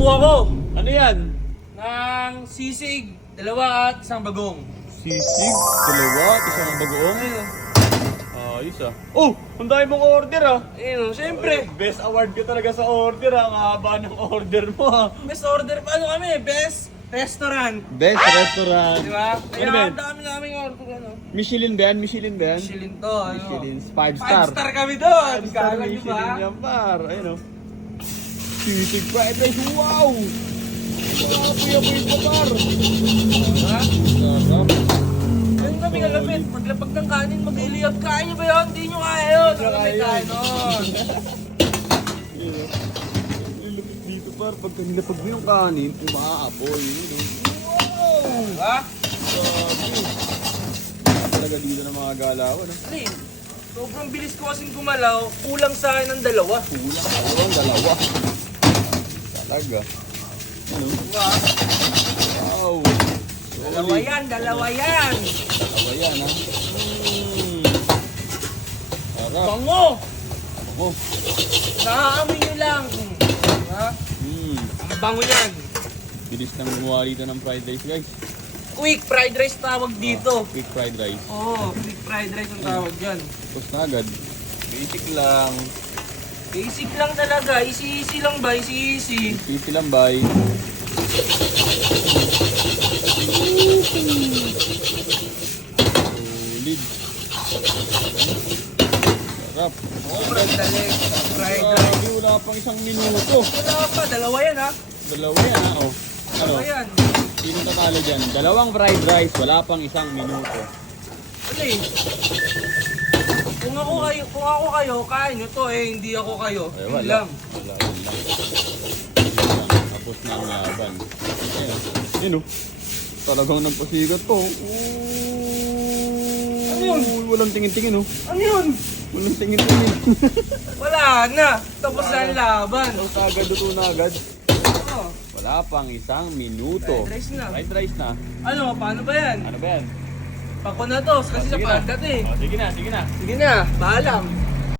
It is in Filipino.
Nagluto ako Ano yan? ng sisig, dalawa at isang bagong. Sisig, dalawa, isang bagoong. Ayun. Ayos ah. Oh, ang dami mong order ah. Ayun, siyempre. Best award ka talaga sa order ah. Ang haba ng order mo ah. Best order pa, ano kami? Best restaurant. Best restaurant. Di ba? Kaya Ano ba yan? ang dami naming order, ano? Michelin ba yan? Michelin ba yan? Michelin to, ano? Michelin, 5 5 star. star kami doon. 5 star Kala nyo ba? Michelin yan par. Ayun oh. Sisig fried rice, wow! Wow, puya-puya pa par. Ha? Sarap. Ayun kami kalapit. Paglapag ng kanin, mag-iliyap. Kaya nyo ba yun? Hindi nyo kaya yun. Hindi nyo Kami kaya kaya yun. nun. Ayun oh. Lilapit dito par. Pagka nilapag mo yung kanin, umaapoy. Yun oh. Wow! Ha? Grabe. Talaga dito ng mga galawan. No? Ano yun? Sobrang bilis ko kasing gumalaw. Kulang sa akin ng dalawa. Kulang dalawa. Talaga. Ano? Diba? Wow. Dalawa yan, dalawa yan. Dalawa yan ha. Sarap. Bango! Ako. Nakaamoy nyo lang. Ha? Ang bango yan. Bilis nang gumawa dito ng fried rice guys. Quick fried rice tawag dito. Quick fried rice. Oo, quick fried rice ang tawag dyan. Tapos na agad. Basic lang. Basic lang talaga. Easy lang ba? Easy. Easy lang bay. Solid. Sarap. Sobrang dali. Fried rice. Grabe, wala pang isang minuto. Wala pa, dalawa yan ha. Dalawa yan ha. Oh. Ano? Dalawa yan. Sino tatalo dyan? Dalawang fried rice, wala pang isang minuto. Ano eh? Kung ako kayo, kain nyo to eh, hindi ako kayo. Yun lang. Wala. Tapos na ang laban. Ayun. Yun oh. Talagang nagpasigat po. Ano yun? Walang tingin-tingin oh. Ano yun? Walang tingin-tingin. Wala na. Tapos na ang laban. Tapos agad, luto na agad. Oh, Wala pang isang minuto. Fried rice na. Fried rice na. ano, paano ba yan? Ano ba yan? Pako na to, kasi sa Sige na. pagat eh. Oh, sige na, sige na. Sige na, paalam.